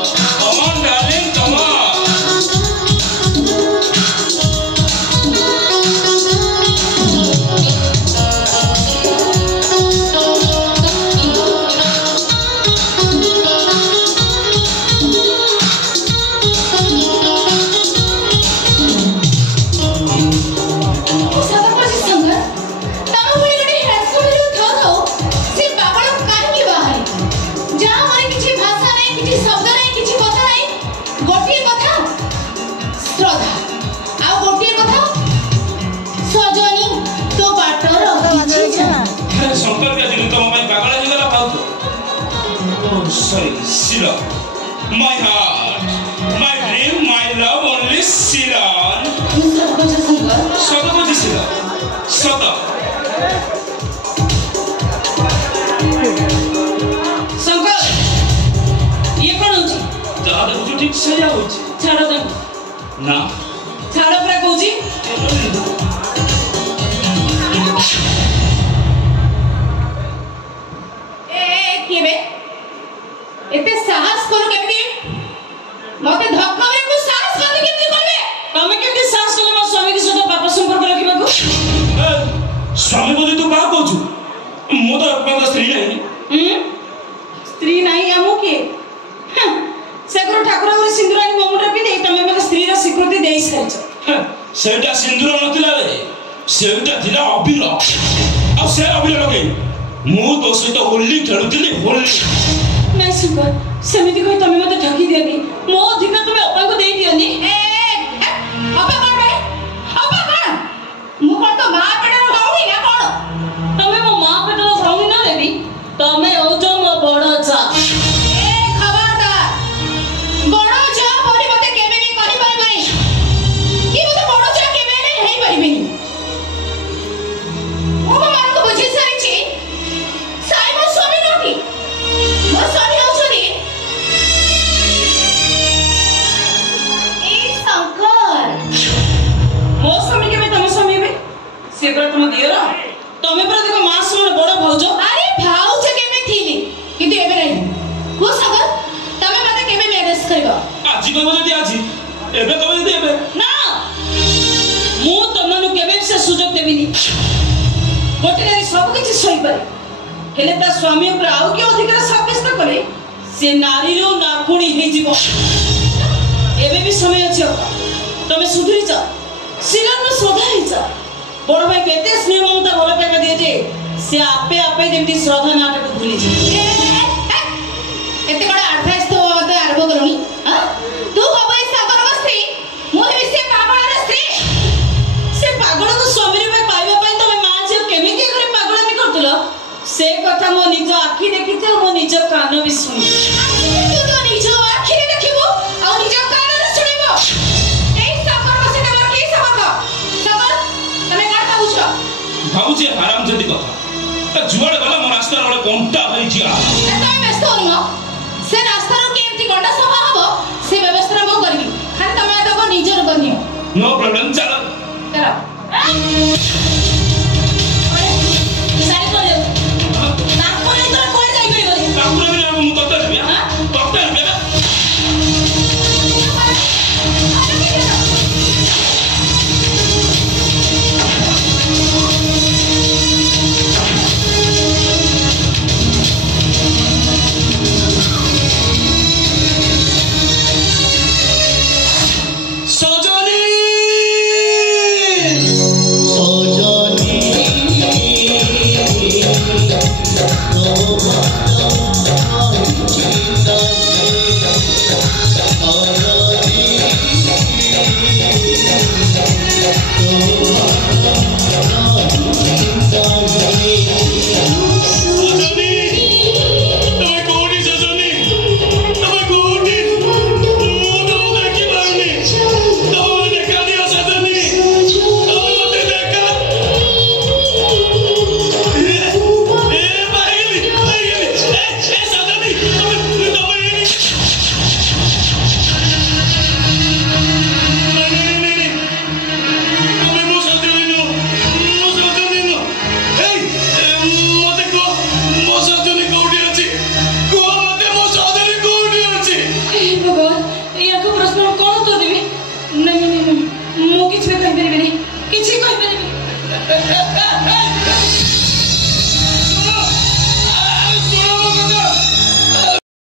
Come on, darling, come on. Sorry, Sheila. My heart, my dream, my love, only Sheila. Shut up, Sheila. Shut up. Shankar, ये कौन होची? दादा मुझे ठीक से या होची? छाड़ा दे। ना। छाड़ा पर कोची? किए बे? एते साहस करो केमती मते धक्का में को साहस करते केमती करबे तमे केमती साहस करले मो स्वामी के सहित पाप संपर्क रखिबा को स्वामी बोली तू का कहू मो तो अपन स्त्री नहीं स्त्री नहीं हमो के सेकरो ठाकुर गुरु सिंदूरानी मोमुंडा पिदे तमे मते स्त्री रा स्वीकृति देई सारिछ सेटा सिंदूर नथिला रे सेटा थिला अबिर आ से अबिर लगे मु तो सहित होली खेलुतिली होली नहीं सुकर समिति को तमे मते ठकी देनी मो अधिकार तमे अपा को देई दियनी अपा कोन बे अपा कोन मु कोन तो मां पेटर भौणी ना कोन तमे मो मां पेटर भौणी ना देबी तमे ओजो मो बड़ चा खबरदार बड़ चा बोली मते केबे भी कहि परिबनी कि मते बड़ चा केबे नै हेई परिबनी मो मां को बुझी सारिछि साई मो स्वामी नथि मो स्वामी होछनी ए शंकर मो स्वामी के तमे स्वामी बे से पर तुम दियो तमे पर देखो मां सुन बड़ भौज अरे भौज केमे थिली किंतु एबे नहीं हो शंकर तमे मते केबे मैनेज करबो आज को जदी आज एबे कबे जदी एबे ना मु तमनु केबे से सुजोग देबिनी गोटे नारी सब किछि सही पारे हेले ता स्वामी ऊपर आउ के अधिकार साब्यस्त करे से नारी रो नाकुणी हे जीवो एबे भी समय अछि तमे सुधरी जा सिलन में श्रद्धा हे जा बड़ भाई केते स्नेह ममता भलो पाइबा दिए जे से आपे आपे जेमती श्रद्धा नाटक भूली जे एते बड़ एडवाइस तो ते आरंभ करनी हां तू हबई सागर स्त्री मु हे से पागल रे स्त्री से पागल को स्वामी रे पाइबा पई तमे मां जे केमिति करे पागल मी करतलो से कथा मो निज आखि देखिते मो निज कान भी सुनी तू तो निज आखि रे देखिबो आ निज कान रे सुनिबो एई सागर बसे तमर की सबक सागर तमे काटा बुझो भाबुची आराम जदी कथा जुआड़े गला मो रास्ता रे कोंटा होई जिया तमे व्यस्त होनो से रास्ता रो केमती कोंटा सभा हबो से व्यवस्था मो करबी खाली तमे देखो निजर करनियो नो प्रॉब्लम चलो चलो सारी कर दे नाकोले तोरा कोइ जाई परिबो काकुरे भी मु कत देबी हां डॉक्टर बेबे सोजो